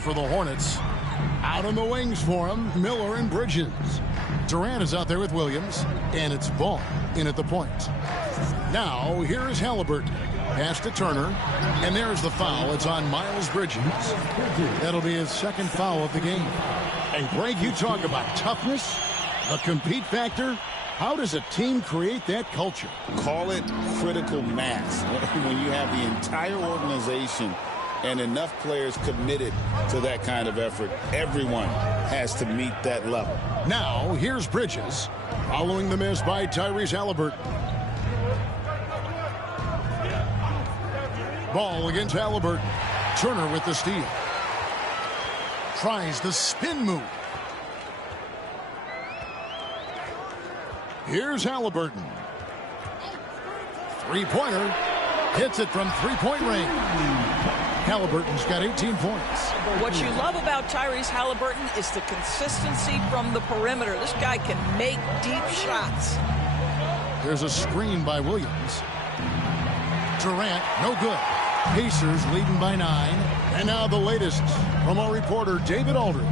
For the Hornets, out on the wings for him, Miller and Bridges. Durant is out there with Williams, and it's Ball in at the point. Now, here's Halliburton. Pass to Turner, and there's the foul. It's on Miles Bridges. That'll be his second foul of the game. And Greg, you talk about toughness, the compete factor. How does a team create that culture? Call it critical mass. When you have the entire organization and enough players committed to that kind of effort, everyone has to meet that level. Now, here's Bridges, following the miss by Tyrese Halliburton. Ball against Halliburton. Turner with the steal. Tries the spin move. Here's Halliburton. Three-pointer. Hits it from three-point range. Halliburton's got 18 points. What you love about Tyrese Halliburton is the consistency from the perimeter. This guy can make deep shots. There's a screen by Williams. Durant, no good. Pacers leading by 9. And now the latest from our reporter, David Aldridge.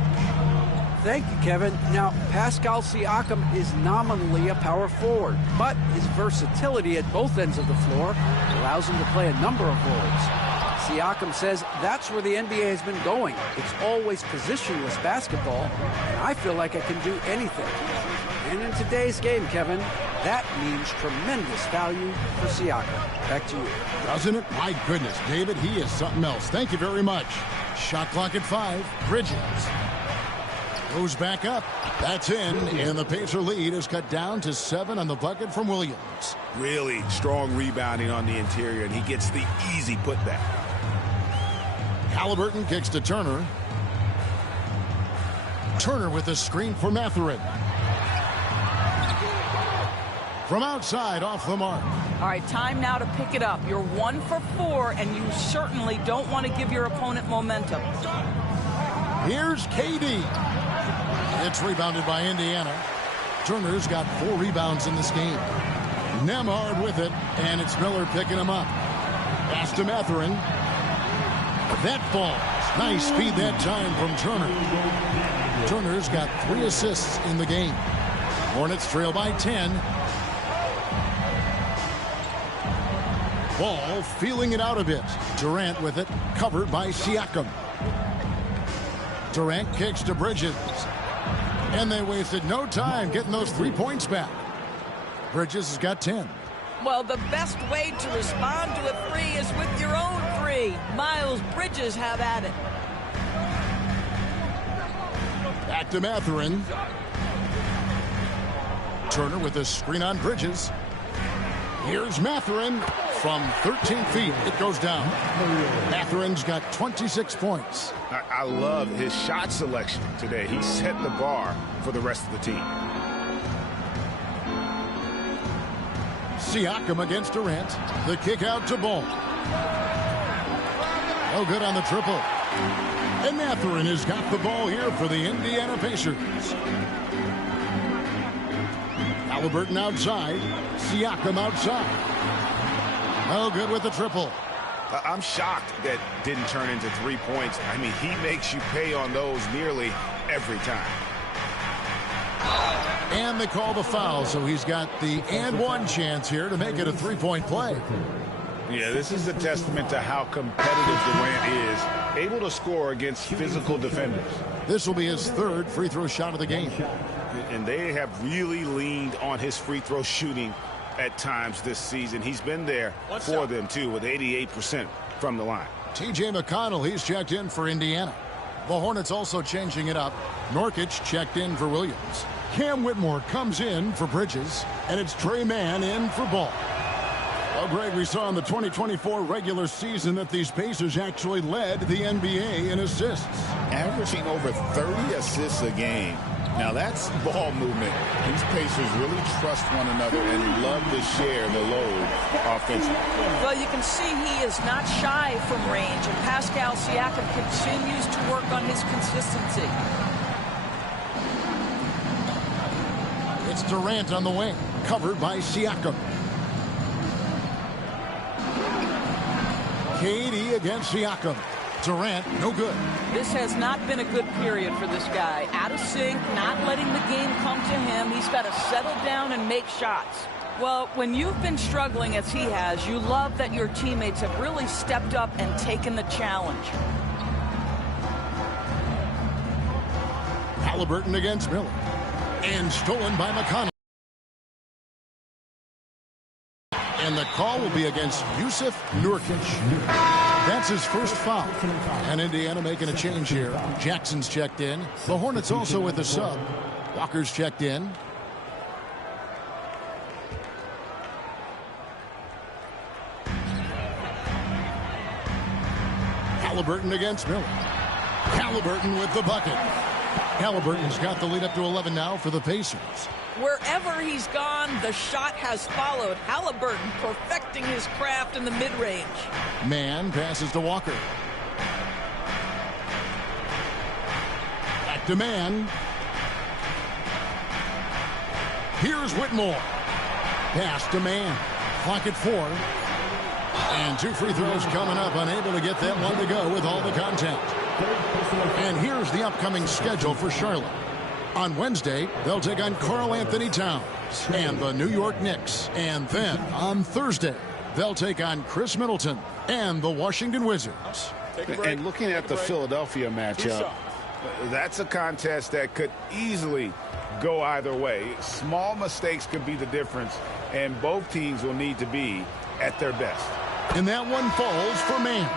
Thank you, Kevin. Now, Pascal Siakam is nominally a power forward, but his versatility at both ends of the floor allows him to play a number of roles. Siakam says that's where the NBA has been going. It's always positionless basketball, and I feel like I can do anything. And in today's game, Kevin, that means tremendous value for Siakam. Back to you. Doesn't it? My goodness, David, he is something else. Thank you very much. Shot clock at 5. Bridges goes back up. That's in, and the Pacer lead is cut down to 7 on the bucket from Williams. Really strong rebounding on the interior, and he gets the easy putback. Halliburton kicks to Turner. Turner with a screen for Mathurin. From outside, off the mark. All right, time now to pick it up. You're 1 for 4, and you certainly don't want to give your opponent momentum. Here's KD. It's rebounded by Indiana. Turner's got 4 rebounds in this game. Nembhard with it, and it's Miller picking him up. Pass to Mathurin. That falls. Nice speed that time from Turner. Turner's got 3 assists in the game. Hornets trail by 10. Ball feeling it out a bit. Durant with it, covered by Siakam. Durant kicks to Bridges. And they wasted no time getting those 3 points back. Bridges has got 10. Well, the best way to respond to a 3 is with your own 3. Miles Bridges, have at it. Back to Mathurin. Turner with a screen on Bridges. Here's Mathurin from 13 feet. It goes down. Mathurin's got 26 points. I love his shot selection today. He set the bar for the rest of the team. Siakam against Durant. The kick out to Ball. No good on the triple. And Mathurin has got the ball here for the Indiana Pacers. Halliburton outside. Siakam outside. No good with the triple. I'm shocked that didn't turn into 3 points. I mean, he makes you pay on those nearly every time. And they call the foul, so he's got the and one chance here to make it a 3-point play. Yeah, this is a testament to how competitive Durant is, able to score against physical defenders. This will be his 3rd free throw shot of the game. And they have really leaned on his free throw shooting at times this season. He's been there for them, too, with 88% from the line. T.J. McConnell, he's checked in for Indiana. The Hornets also changing it up. Nurkic checked in for Williams. Cam Whitmore comes in for Bridges, and it's Trey Mann in for Ball. Well, Greg, we saw in the 2024 regular season that these Pacers actually led the NBA in assists. Averaging over 30 assists a game. Now, that's ball movement. These Pacers really trust one another and love to share the load offensively. Well, you can see he is not shy from range, and Pascal Siakam continues to work on his consistency. It's Durant on the wing, covered by Siakam. KD against Siakam. Durant, no good. This has not been a good period for this guy. Out of sync, not letting the game come to him. He's got to settle down and make shots. Well, when you've been struggling as he has, you love that your teammates have really stepped up and taken the challenge. Halliburton against Miller. And stolen by McConnell. And the call will be against Yusuf Nurkic. That's his first foul. And Indiana making a change here. Jackson's checked in. The Hornets also with a sub. Walker's checked in. Halliburton against Miller. Halliburton with the bucket. Halliburton's got the lead up to 11 now for the Pacers. Wherever he's gone, the shot has followed. Halliburton perfecting his craft in the mid-range. Man passes to Walker. Back to Man. Here's Whitmore. Pass to Man. Clock at 4. And 2 free throws coming up. Unable to get that one to go with all the contact. And here's the upcoming schedule for Charlotte. On Wednesday, they'll take on Karl Anthony Towns and the New York Knicks. And then on Thursday, they'll take on Chris Middleton and the Washington Wizards. And looking at the Philadelphia matchup, that's a contest that could easily go either way. Small mistakes could be the difference, and both teams will need to be at their best. And that one falls for Man.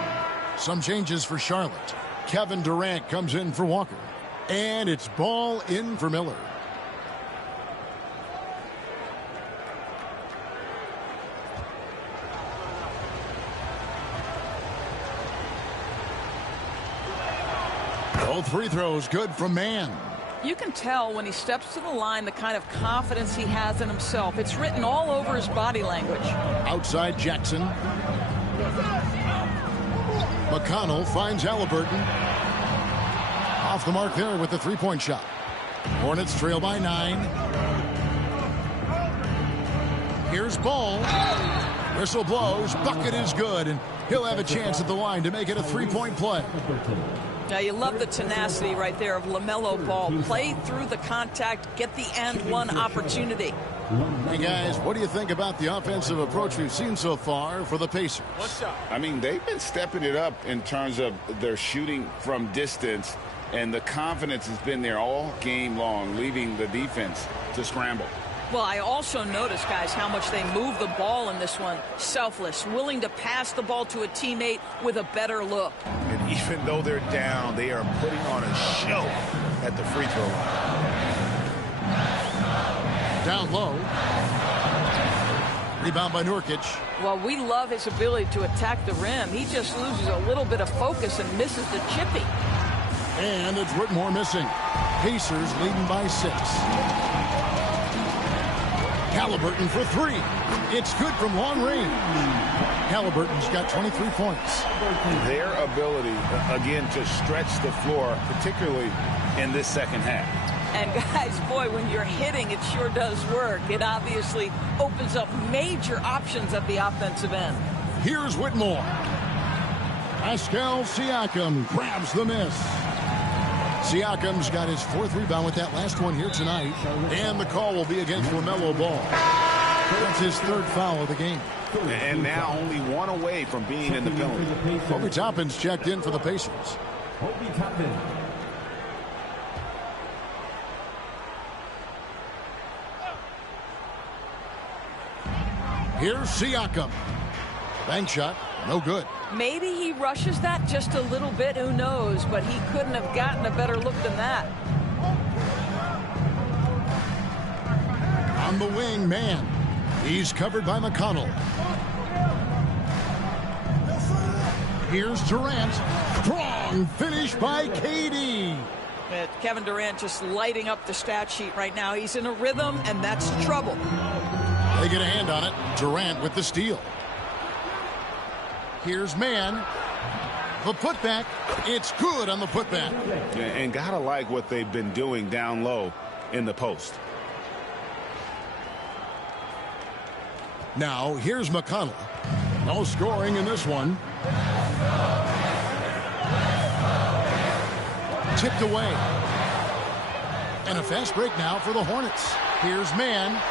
Some changes for Charlotte. Kevin Durant comes in for Walker. And it's ball in for Miller. Both free throws good from Man. You can tell when he steps to the line the kind of confidence he has in himself. It's written all over his body language. Outside Jackson. McConnell finds Halliburton. Off the mark there with the three-point shot. Hornets trail by 9. Here's Ball. Whistle blows. Bucket is good, and he'll have a chance at the line to make it a three-point play. Now, you love the tenacity right there of LaMelo Ball. Play through the contact, get the and one opportunity. Hey, guys, what do you think about the offensive approach we've seen so far for the Pacers? I mean, they've been stepping it up in terms of their shooting from distance, and the confidence has been there all game long, leaving the defense to scramble. Well, I also noticed, guys, how much they move the ball in this one. Selfless, willing to pass the ball to a teammate with a better look. And even though they're down, they are putting on a show at the free throw line. Down low. Rebound by Nurkic. Well, we love his ability to attack the rim. He just loses a little bit of focus and misses the chippy. And it's Whitmore missing. Pacers leading by 6. Halliburton for 3. It's good from long range. Halliburton's got 23 points. Their ability, again, to stretch the floor, particularly in this second half. And, guys, boy, when you're hitting, it sure does work. It obviously opens up major options at the offensive end. Here's Whitmore. Pascal Siakam grabs the miss. Siakam's got his 4th rebound with that last one here tonight. And the call will be against LaMelo Ball. That's his 3rd foul of the game. And now only 1 away from being in the penalty. Obi Toppin's checked in for the Pacers. Obi Toppin. Here's Siakam. Bank shot, no good. Maybe he rushes that just a little bit, who knows, but he couldn't have gotten a better look than that. On the wing, Man. He's covered by McConnell. Here's Durant. Strong finish by KD. Kevin Durant just lighting up the stat sheet right now. He's in a rhythm, and that's trouble. They get a hand on it. Durant with the steal. Here's Man. The putback. It's good on the putback. And gotta like what they've been doing down low in the post. Now, here's McConnell. No scoring in this one. Tipped away. And a fast break now for the Hornets. Here's Mann.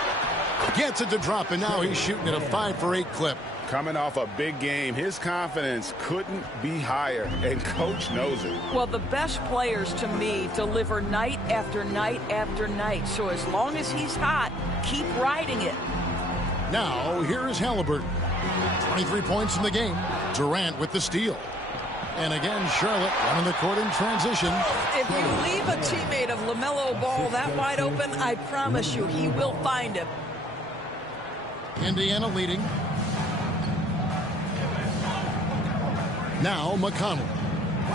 Gets it to drop, and now he's shooting at a 5-for-8 clip. Coming off a big game, his confidence couldn't be higher, and Coach knows it. Well, the best players, to me, deliver night after night after night. So as long as he's hot, keep riding it. Now, here is Halliburton. 23 points in the game. Durant with the steal. And again, Charlotte running the court in transition. If you leave a teammate of LaMelo Ball that wide open, I promise you he will find him. Indiana leading. Now McConnell.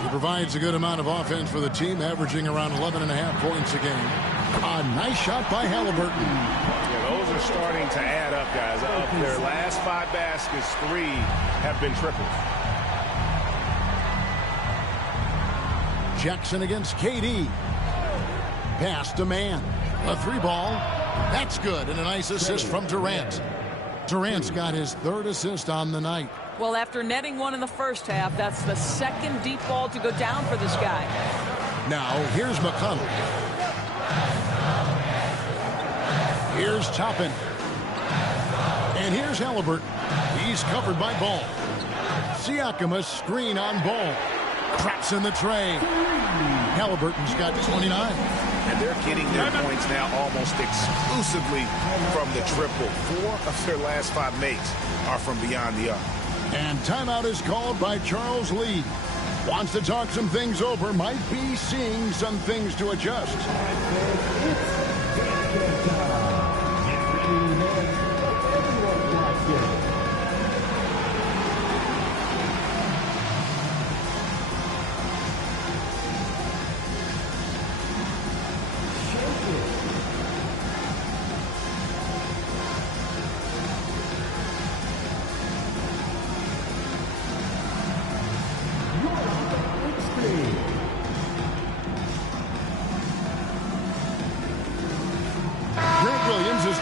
He provides a good amount of offense for the team, averaging around 11.5 points a game. A nice shot by Halliburton. Yeah, those are starting to add up, guys. Of their last 5 baskets, 3 have been triples. Jackson against KD. Pass to Mann. A 3-ball. That's good, and a nice assist from Durant. Durant's got his 3rd assist on the night. Well, after netting one in the first half, that's the 2nd deep ball to go down for this guy. Now, here's McConnell. Here's Toppin. And here's Halliburton. He's covered by Ball. Siakam a screen on Ball. Craps in the tray. Halliburton's got 29. And they're getting their points now almost exclusively from the triple. 4 of their last 5 makes are from beyond the arc. And timeout is called by Charles Lee. Wants to talk some things over. Might be seeing some things to adjust.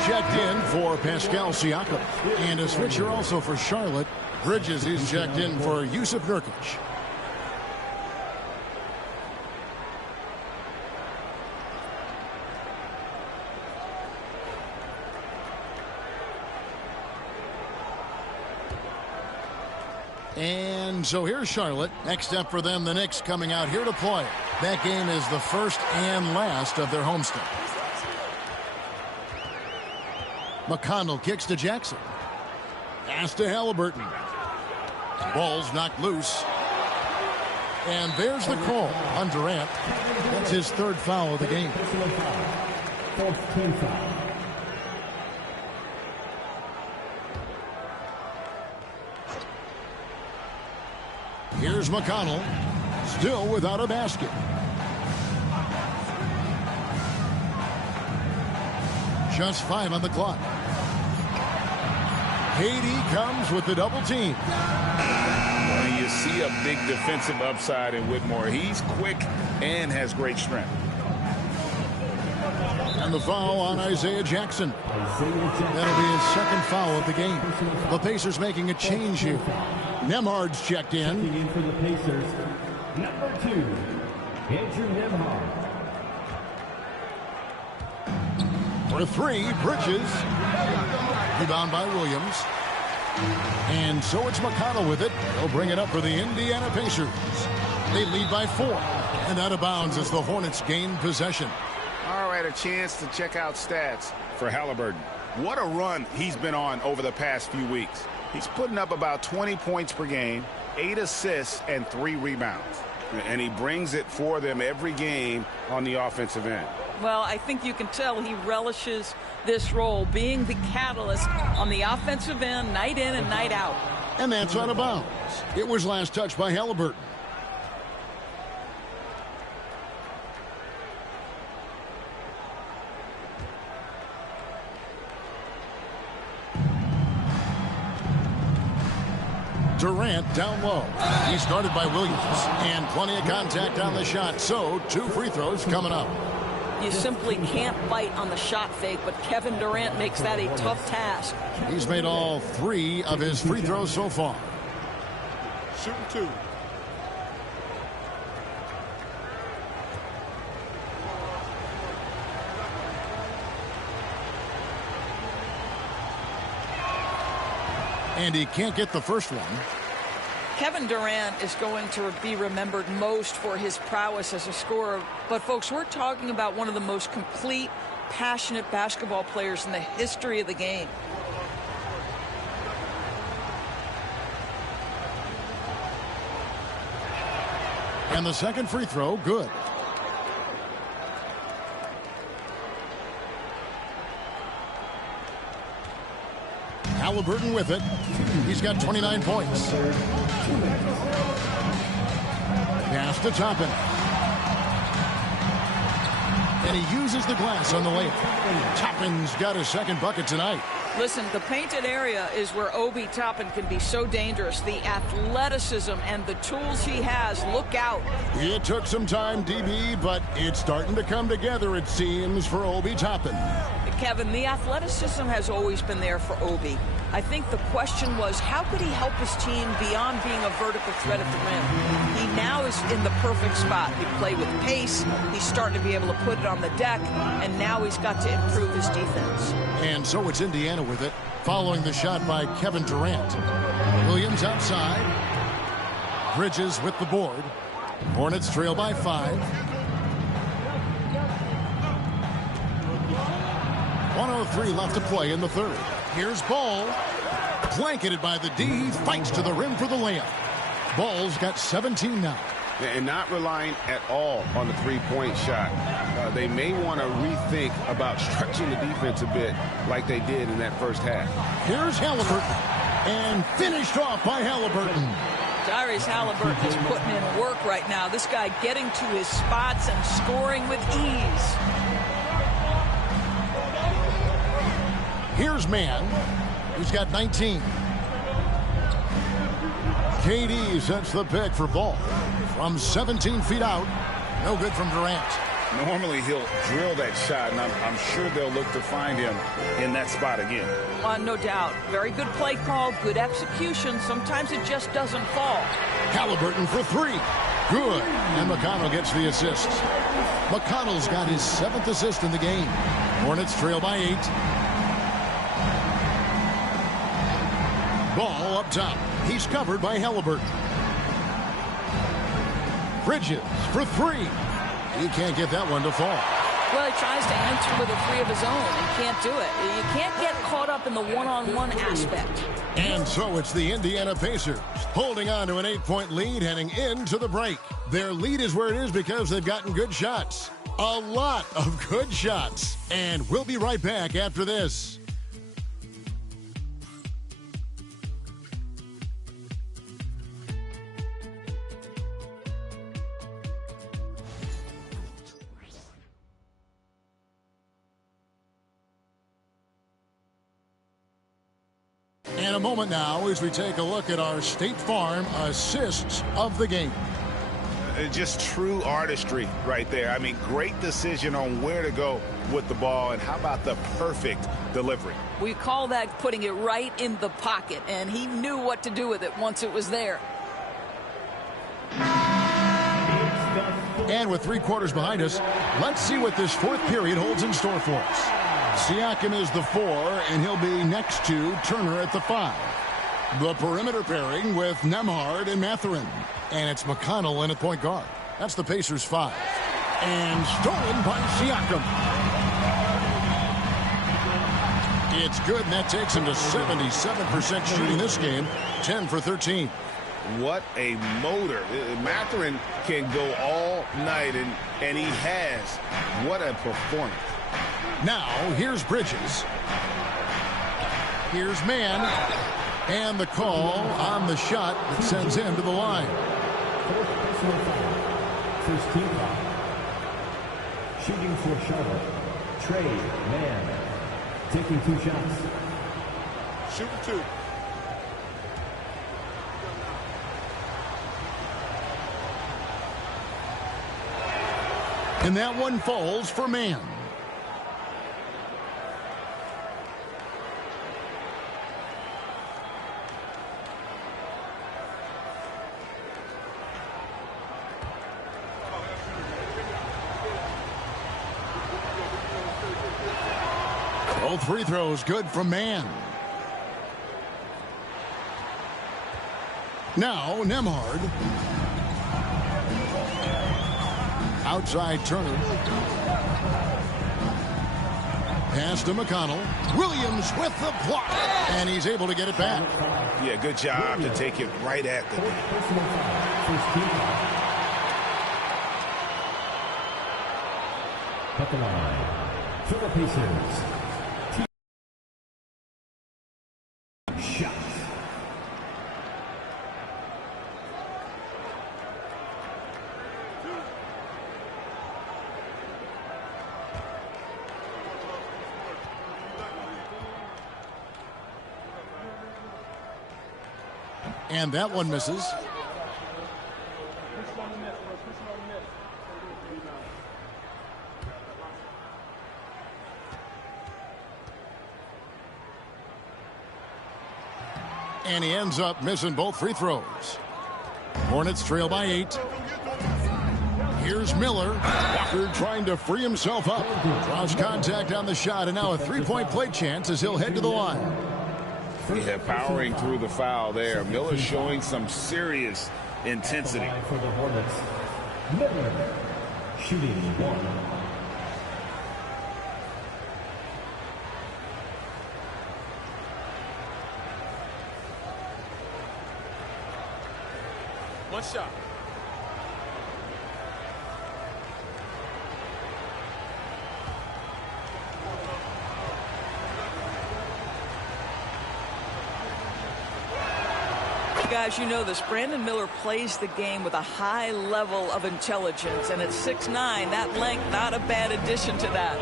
Checked in for Pascal Siakam. And a switcher also for Charlotte. Bridges is checked in for Yusuf Nurkic. And so here's Charlotte. Next up for them, the Knicks coming out here to play. That game is the first and last of their homestand. McConnell kicks to Jackson. Pass to Halliburton. Ball's knocked loose. And there's the call on Durant. That's his 3rd foul of the game. Here's McConnell. Still without a basket. Just 5 on the clock. KD comes with the double team. When you see a big defensive upside in Whitmore, he's quick and has great strength. And the foul on Isaiah Jackson. That'll be his 2nd foul of the game. The Pacers making a change here. Nemhard's checked in. Checking in for the Pacers, number 2, Andrew Nemhard. For 3, Bridges. Rebound by Williams. And so it's McConnell with it. He'll bring it up for the Indiana Pacers. They lead by 4. And out of bounds as the Hornets gain possession. All right, a chance to check out stats for Halliburton. What a run he's been on over the past few weeks. He's putting up about 20 points per game, 8 assists, and 3 rebounds. And he brings it for them every game on the offensive end. Well, I think you can tell he relishes this role, being the catalyst on the offensive end, night in and night out. And that's out of bounds. It was last touched by Halliburton. Durant down low. He started by Williams. And plenty of contact on the shot. So 2 free throws coming up. You simply can't bite on the shot fake, but Kevin Durant makes that a tough task. He's made all 3 of his free throws so far. Shooting 2. And he can't get the first one. Kevin Durant is going to be remembered most for his prowess as a scorer. But, folks, we're talking about one of the most complete, passionate basketball players in the history of the game. And the second free throw, good. Halliburton with it. He's got 29 points. Pass to Toppin. And he uses the glass on the layup. Toppin's got his second bucket tonight. Listen, the painted area is where Obi Toppin can be so dangerous. The athleticism and the tools he has, look out. It took some time, DB, but it's starting to come together, it seems, for Obi Toppin. Kevin, the athleticism has always been there for Obi. I think the question was, how could he help his team beyond being a vertical threat at the rim? He now is in the perfect spot. He play with pace. He's starting to be able to put it on the deck, and now he's got to improve his defense. And so it's Indiana with it, following the shot by Kevin Durant. Williams outside. Bridges with the board. Hornets trail by 5. 1:03 left to play in the third. Here's Ball. Blanketed by the D. He fights to the rim for the layup. Ball's got 17 now. And not relying at all on the three-point shot. They may want to rethink about stretching the defense a bit like they did in that first half. Here's Halliburton. And finished off by Halliburton. Tyrese Halliburton is putting in work right now. This guy getting to his spots and scoring with ease. Here's Mann, who's got 19. KD sets the pick for Ball. From 17 feet out, no good from Durant. Normally he'll drill that shot, and I'm sure they'll look to find him in that spot again. No doubt. Very good play call, good execution. Sometimes it just doesn't fall. Halliburton for 3. Good. And McConnell gets the assist. McConnell's got his 7th assist in the game. Hornets trail by 8. Ball up top. He's covered by Halliburton. Bridges for 3. He can't get that one to fall. Well, he tries to answer with a 3 of his own and can't do it. You can't get caught up in the one-on-one aspect. And so it's the Indiana Pacers holding on to an 8-point lead heading into the break. Their lead is where it is because they've gotten good shots. A lot of good shots. And we'll be right back after this. In a moment now as we take a look at our State Farm assists of the game. Just true artistry right there. I mean, great decision on where to go with the ball, and how about the perfect delivery? We call that putting it right in the pocket, and he knew what to do with it once it was there. And with 3 quarters behind us, let's see what this fourth period holds in store for us. Siakam is the 4, and he'll be next to Turner at the 5. The perimeter pairing with Nembhard and Mathurin. And it's McConnell in at point guard. That's the Pacers' 5. And stolen by Siakam. It's good, and that takes him to 77% shooting this game. 10 for 13. What a motor. Mathurin can go all night, and he has. What a performance. Now, here's Bridges. Here's Mann. And the call on the shot that sends him to the line. First team foul. Shooting for Charlotte, Trey Mann. Taking 2 shots. Shooting 2. And that one falls for Mann. Both free throws good from Mann. Now Nemhard. Outside Turner. Pass to McConnell. Williams with the block. And he's able to get it back. Yeah, good job to take it right at the net. At the line, for the Pacers. Shot. And that one misses. And he ends up missing both free throws. Hornets trail by 8. Here's Miller. Walker trying to free himself up. Draws contact on the shot, and now a three-point play chance as he'll head to the line. Yeah, powering through the foul there. Miller showing some serious intensity. For the Hornets, Miller shooting 1. One shot. Guys, you know this. Brandon Miller plays the game with a high level of intelligence, and at 6'9", that length, not a bad addition to that.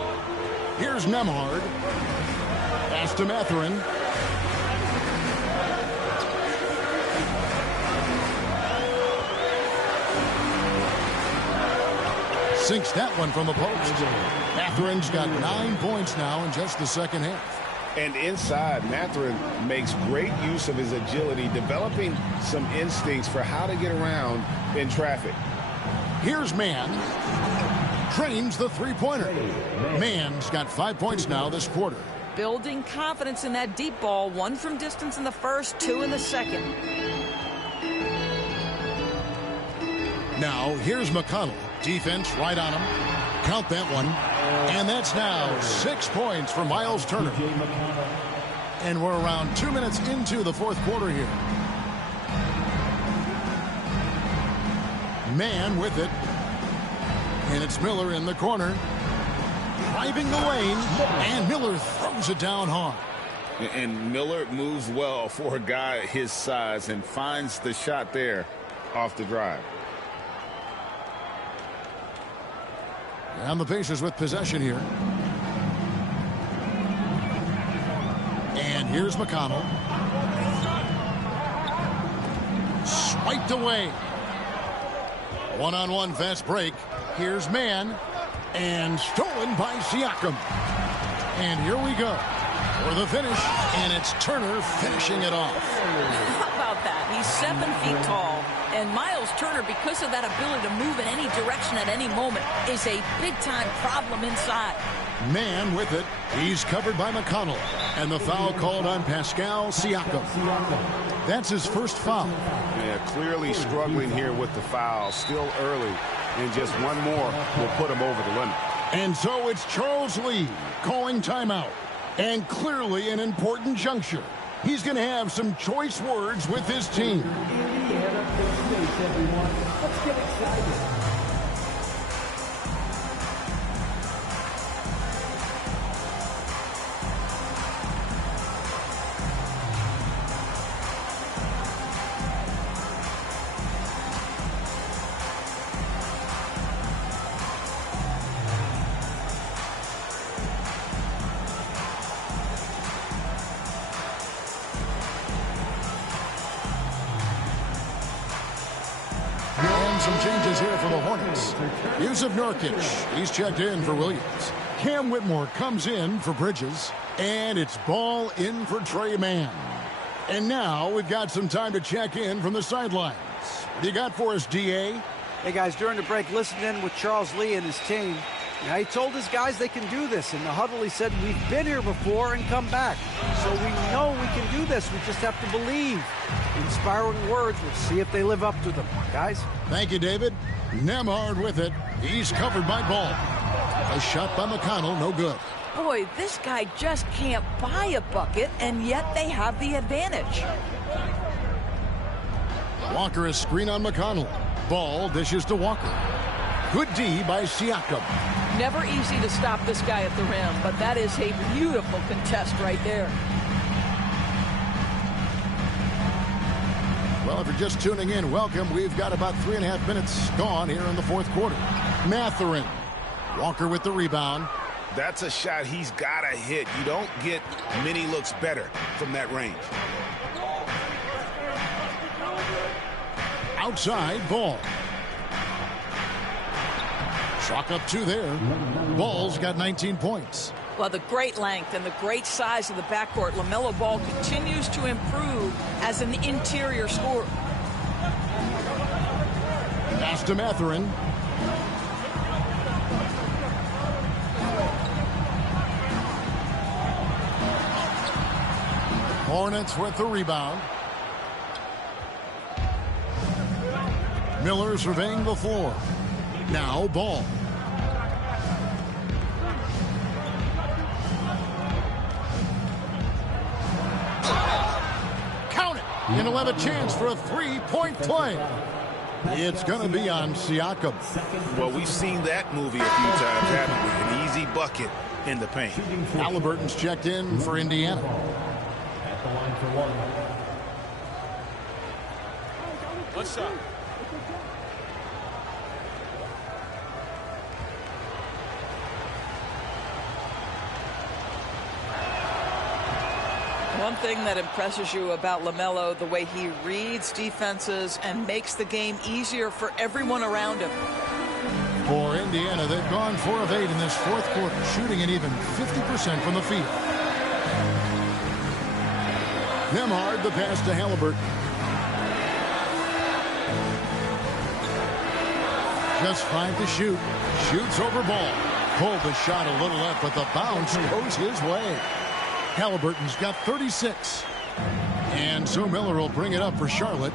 Here's Nemhard. Pass to Mathurin. Sinks that one from the post. Mathurin's got 9 points now in just the second half. And inside, Mathurin makes great use of his agility, developing some instincts for how to get around in traffic. Here's Mann. Trains the three-pointer. Mann's got 5 points now this quarter. Building confidence in that deep ball. 1 from distance in the first, 2 in the second. Now, here's McConnell. Defense right on him. Count that one. And that's now 6 points for Miles Turner. And we're around 2 minutes into the fourth quarter here. Mann with it. And it's Miller in the corner. Driving the lane. And Miller throws it down hard. And Miller moves well for a guy his size and finds the shot there off the drive. And the Pacers with possession here. And here's McConnell. Swiped away. One-on-one fast break. Here's Mann. And stolen by Siakam. And here we go for the finish. And it's Turner finishing it off. How about that? He's 7 feet tall. And Miles Turner, because of that ability to move in any direction at any moment, is a big-time problem inside. Mann with it. He's covered by McConnell. And the foul called on Pascal Siakam. That's his first foul. Yeah, clearly struggling here with the foul. Still early. And just one more will put him over the limit. And so it's Charles Lee calling timeout. And clearly an important juncture. He's going to have some choice words with his team. Everyone, let's get excited. Some changes here for the Hornets. Yusuf Nurkic, he's checked in for Williams. Cam Whitmore comes in for Bridges. And it's ball in for Trey Mann. And now we've got some time to check in from the sidelines. What do you got for us, DA? Hey, guys, during the break, listened in with Charles Lee and his team. Now, he told his guys they can do this. In the huddle, he said, we've been here before and come back. So we know we can do this. We just have to believe. Inspiring words. We'll see if they live up to them. Guys? Thank you, David. Nembhard with it. He's covered by Ball. A shot by McConnell, no good. Boy, this guy just can't buy a bucket, and yet they have the advantage. Walker, a screen on McConnell. Ball dishes to Walker. Good D by Siakam. Never easy to stop this guy at the rim, but that is a beautiful contest right there. Well, if you're just tuning in, welcome. We've got about 3.5 minutes gone here in the fourth quarter. Mathurin. Walker with the rebound. That's a shot he's got to hit. You don't get many looks better from that range. Outside, Ball. Chalk up 2 there. Ball's got 19 points. Well, the great length and the great size of the backcourt, LaMelo Ball continues to improve as an interior scorer. Pass to Mathurin. Hornets with the rebound. Miller surveying the floor. Now Ball. Count it. And he'll have a chance for a three-point play. It's going to be on Siakam. Well, we've seen that movie a few times, haven't we? An easy bucket in the paint. Halliburton's checked in for Indiana. At the line for one. What's up? One thing that impresses you about LaMelo, the way he reads defenses and makes the game easier for everyone around him. For Indiana, they've gone 4 of 8 in this fourth quarter, shooting an even 50% from the field. Nembhard, the pass to Halliburton. Just 5 to shoot. Shoots over Ball. Pulled the shot a little left, but the bounce goes his way. Halliburton's got 36. And so Miller will bring it up for Charlotte.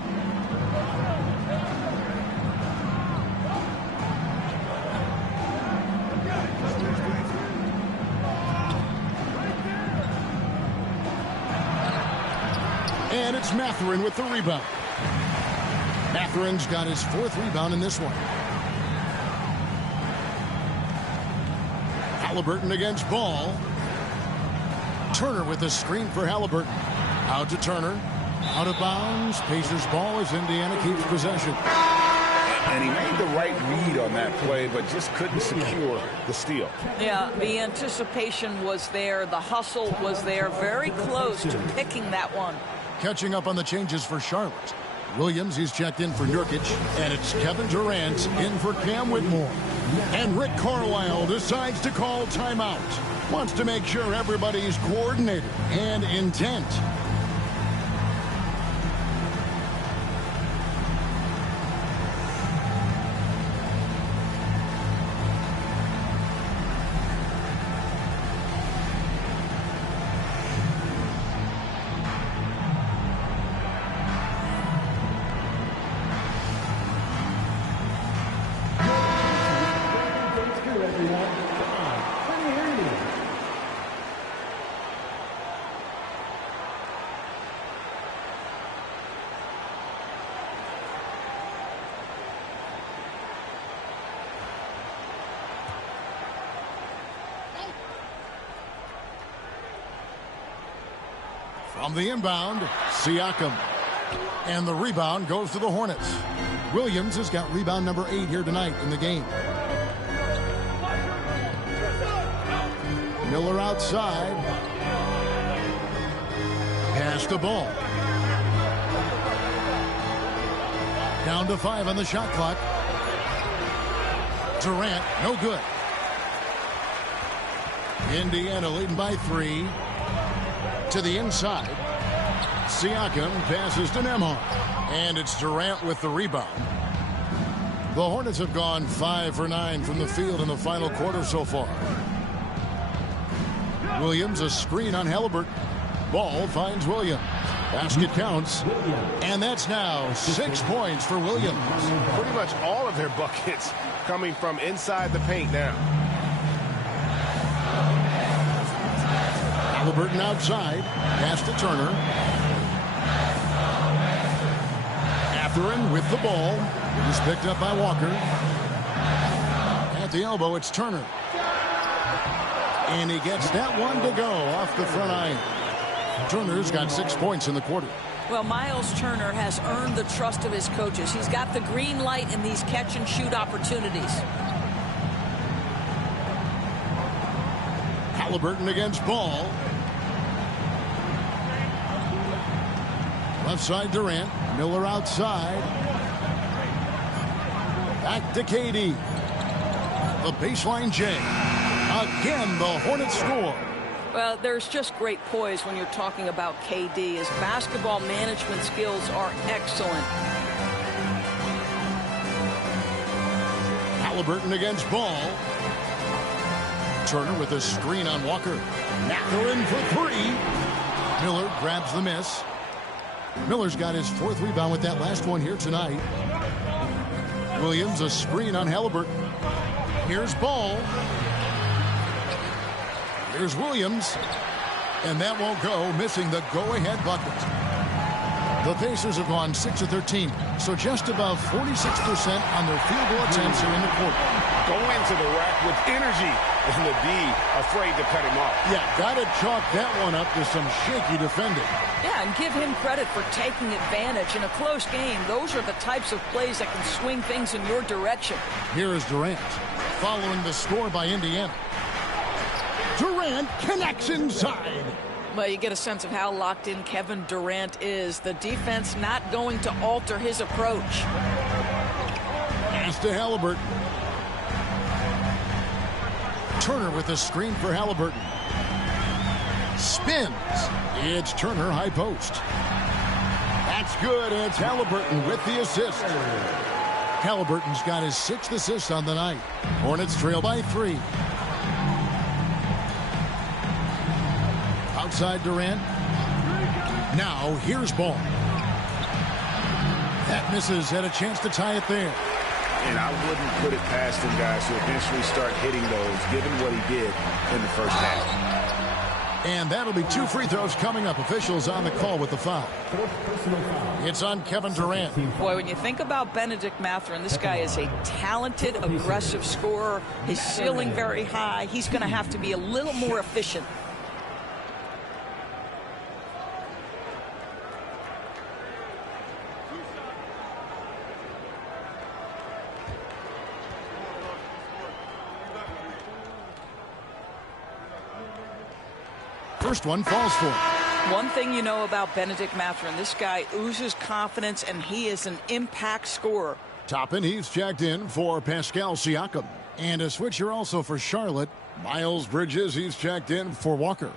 And it's Mathurin with the rebound. Mathurin's got his 4th rebound in this one. Halliburton against Ball. Turner with the screen for Halliburton. Out to Turner. Out of bounds. Pacers ball as Indiana keeps possession. And he made the right read on that play, but just couldn't secure the steal. Yeah, the anticipation was there. The hustle was there. Very close to picking that one. Catching up on the changes for Charlotte. Williams, he's checked in for Nurkic. And it's Kevin Durant in for Cam Whitmore. And Rick Carlisle decides to call timeout. Wants to make sure everybody's coordinated and intent. From the inbound, Siakam. And the rebound goes to the Hornets. Williams has got rebound number 8 here tonight in the game. Miller outside. Pass the ball. Down to 5 on the shot clock. Durant, no good. Indiana leading by 3. To the inside. Siakam passes to Nembhard. And it's Durant with the rebound. The Hornets have gone 5 for 9 from the field in the final quarter so far. Williams, a screen on Halliburton. Ball finds Williams. Basket counts. And that's now 6 points for Williams. Pretty much all of their buckets coming from inside the paint now. Halliburton outside. Pass to Turner. Mathurin with the ball. It was picked up by Walker. At the elbow, it's Turner. And he gets that one to go off the front iron. Turner's got 6 points in the quarter. Well, Miles Turner has earned the trust of his coaches. He's got the green light in these catch-and-shoot opportunities. Halliburton against Ball. Left side Durant. Miller outside. Back to KD. The baseline J. Again, the Hornets score. Well, there's just great poise when you're talking about KD. His basketball management skills are excellent. Halliburton against Ball. Turner with a screen on Walker. Mathurin for three. Miller grabs the miss. Miller's got his 4th rebound with that last one here tonight. Williams a screen on Halliburton. Here's Ball. Here's Williams. And that won't go, missing the go-ahead bucket. The Pacers have gone 6 of 13, so just above 46% on their field goal attempts here in the quarter. Go into the rack with energy, and the D afraid to cut him off. Yeah, got to chalk that one up to some shaky defending. Yeah, and give him credit for taking advantage. In a close game, those are the types of plays that can swing things in your direction. Here is Durant, following the score by Indiana. Durant connects inside. Well, you get a sense of how locked in Kevin Durant is. The defense not going to alter his approach. Pass to Halliburton. Turner with a screen for Halliburton. Spins. It's Turner high post. That's good. It's Halliburton with the assist. Halliburton's got his 6th assist on the night. Hornets trail by 3. Outside Durant. Now here's Ball. That misses. Had a chance to tie it there. And I wouldn't put it past him, guys, to eventually start hitting those, given what he did in the first half. And that'll be 2 free throws coming up. Officials on the call with the foul. It's on Kevin Durant. Boy, when you think about Benedict Mathurin, this guy is a talented, aggressive scorer. His ceiling very high. He's going to have to be a little more efficient. First one falls for him. One thing you know about Benedict Mathurin, this guy oozes confidence, and he is an impact scorer. Toppin, he's checked in for Pascal Siakam. And a switcher also for Charlotte. Miles Bridges, he's checked in for Walker.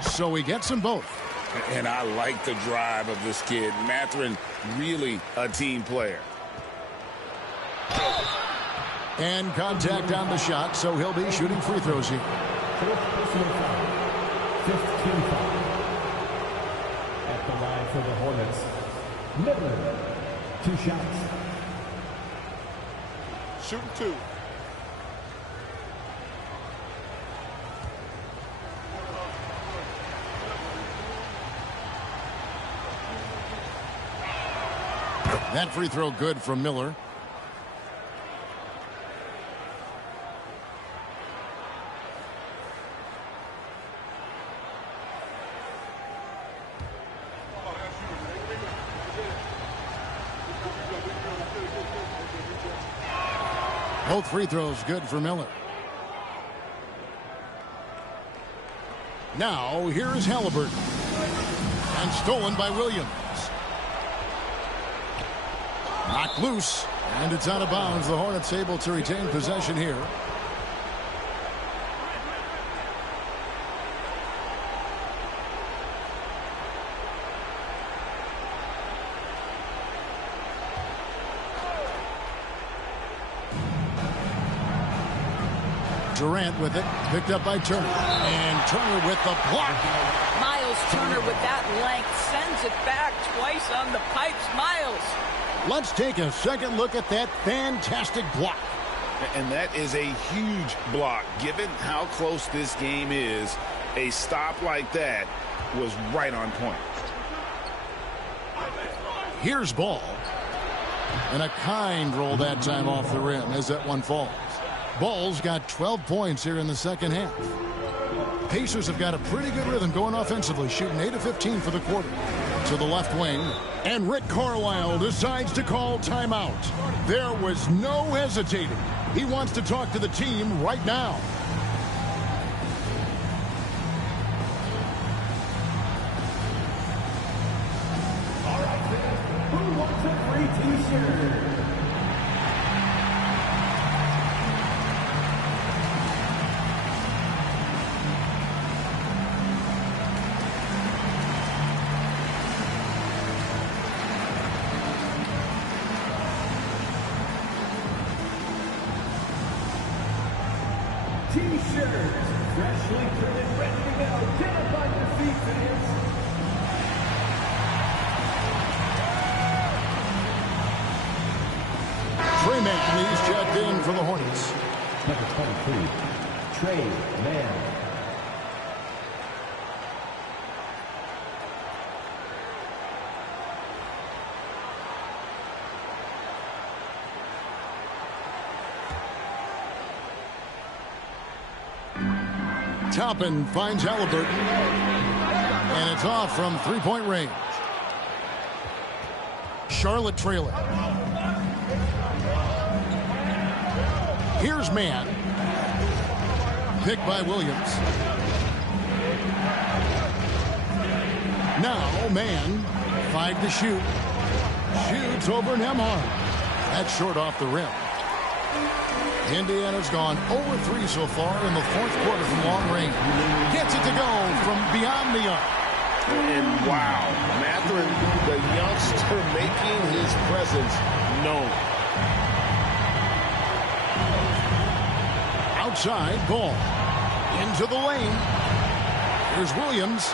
So he gets them both. And I like the drive of this kid. Mathurin, really a team player. And contact on the shot, so he'll be shooting free throws here. 15 foul. At the line for the Hornets, Miller, 2 shots. Shooting 2. That free throw good from Miller. Both free throws good for Miller. Now, here's Halliburton. And stolen by Williams. Knocked loose, and it's out of bounds. The Hornets able to retain possession here. Durant with it, picked up by Turner. And Turner with the block. Miles Turner with that length sends it back twice on the pipes. Miles. Let's take a second look at that fantastic block. And that is a huge block. Given how close this game is, a stop like that was right on point. Here's Ball. And a kind roll that time off the rim as that one falls. Ball's got 12 points here in the second half. Pacers have got a pretty good rhythm going offensively, shooting 8 of 15 for the quarter. To the left wing, and Rick Carlisle decides to call timeout. There was no hesitating. He wants to talk to the team right now. All right, fans, who wants a free T-shirt? T-shirts, freshly printed, ready to go. Get up on your feet, fans. Trey Mann, he's checked in for the Hornets. Number 23, Trey Mann. Toppin finds Halliburton. And it's off from three-point range. Charlotte trailing. Here's Mann. Picked by Williams. Now Mann, 5 to shoot. Shoots over Nembhard. That's short off the rim. Indiana's gone 0-3 so far in the fourth quarter from long range. Gets it to go from beyond the arc. And wow, Mathurin, the youngster, making his presence known. Outside, Ball. Into the lane. Here's Williams.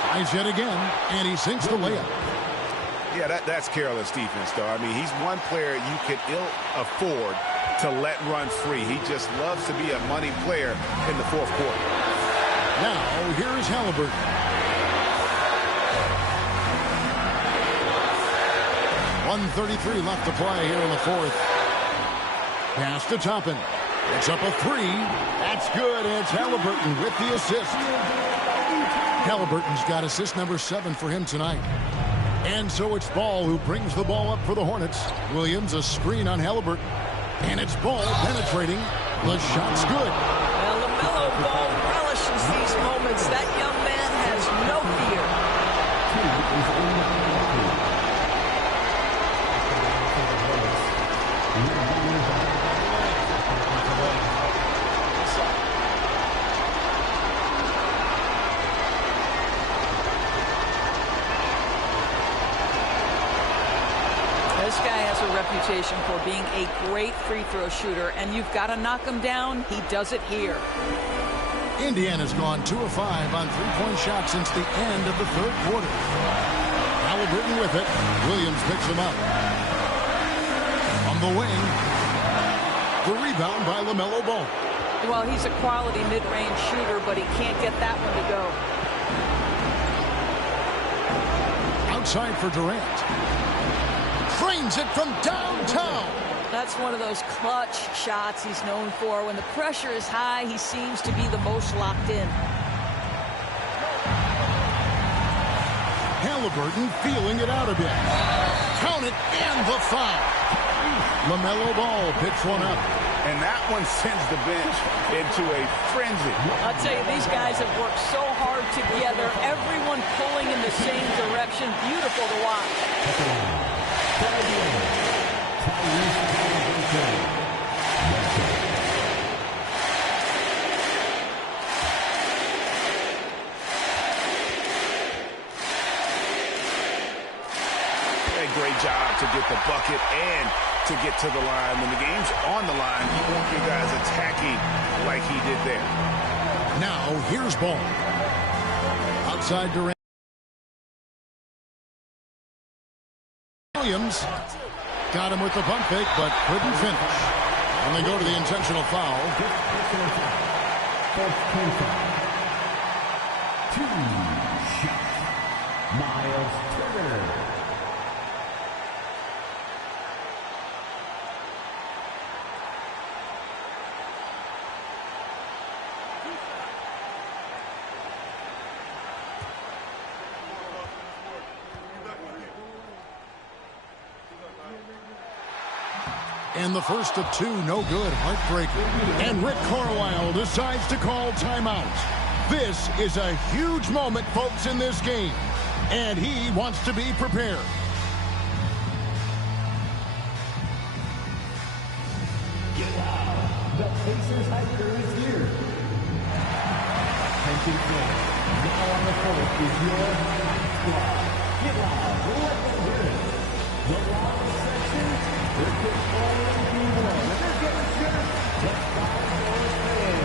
Tries yet again, and he sinks the layup. Yeah, that's careless defense, though. I mean, he's one player you could ill afford to let run free. He just loves to be a money player in the fourth quarter. Now, here's Halliburton. .133 left to play here in the fourth. Pass to Toppin. It's up a 3. That's good. It's Halliburton with the assist. Halliburton's got assist number 7 for him tonight. And so it's Ball who brings the ball up for the Hornets. Williams, a screen on Halliburton. And it's Ball penetrating. The shot's good. Well, LaMelo Ball relishes these moments. That young man has no fear. This guy has a reputation for being a great free throw shooter, and you've got to knock him down. He does it here. Indiana's gone 2 of 5 on three-point shots since the end of the third quarter. Halliburton with it. Williams picks him up. On the wing. The rebound by LaMelo Ball. Well, he's a quality mid-range shooter, but he can't get that one to go. Outside for Durant. Frames it from downtown. That's one of those clutch shots he's known for. When the pressure is high, he seems to be the most locked in. Halliburton feeling it out a bit. Count it and the foul. LaMelo Ball picks one up. And that one sends the bench into a frenzy. I'll tell you, these guys have worked so hard together. Everyone pulling in the same direction. Beautiful to watch. Great job job to get the bucket and to get to the line. When the game's on the line, you want your guys attacking like he did there. Now, here's ball. Outside Durant. Williams got him with the pump fake, but couldn't finish. And they go to the intentional foul. Miles Turner. And the first of two, no good, heartbreaker. And Rick Carlisle decides to call timeout. This is a huge moment, folks, in this game. And he wants to be prepared. The Pacers hiker is here. Attention fans, now on the court is your squad. Get loud, let them hear it. The long section, they're controlling P1, and they're getting set. Let's go, fans.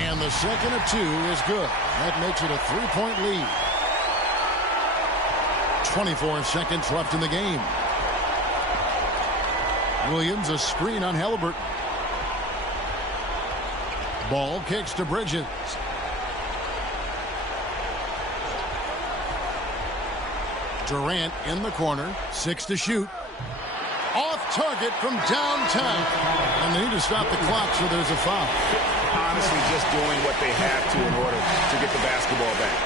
And the second of two is good. That makes it a three-point lead. 24 seconds left in the game. Williams, a screen on Halliburton. Ball kicks to Bridges. Durant in the corner. 6 to shoot. Off target from downtown. And they need to stop the clock, so there's a foul. Honestly, just doing what they have to in order to get the basketball back.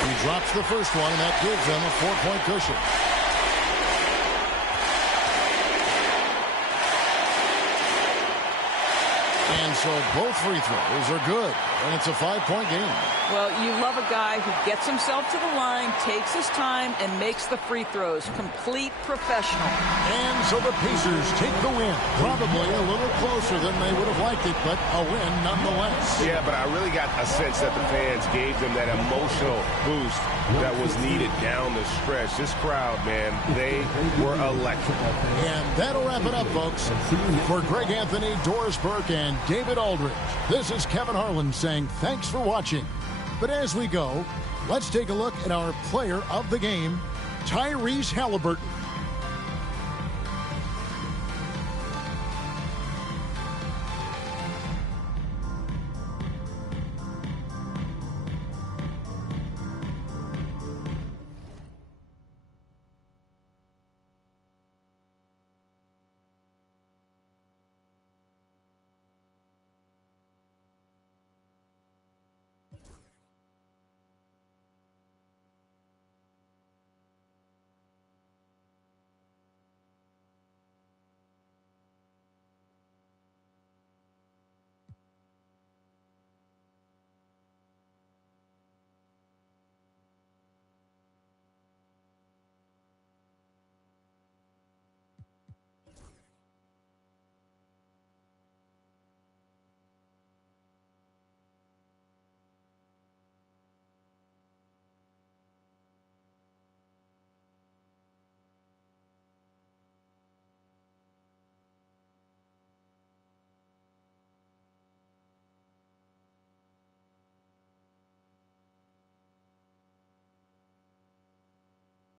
He drops the first one, and that gives them a 4-point cushion. And so both free throws are good, and it's a 5-point game. Well, you love a guy who gets himself to the line, takes his time, and makes the free throws. Complete professional. And so the Pacers take the win. Probably a little closer than they would have liked it, but a win nonetheless. Yeah, but I really got a sense that the fans gave them that emotional boost that was needed down the stretch. This crowd, man, they were electric. And that'll wrap it up, folks. For Greg Anthony, Doris Burke, and David Aldridge, this is Kevin Harlan saying thanks for watching. But as we go, let's take a look at our player of the game, Tyrese Halliburton.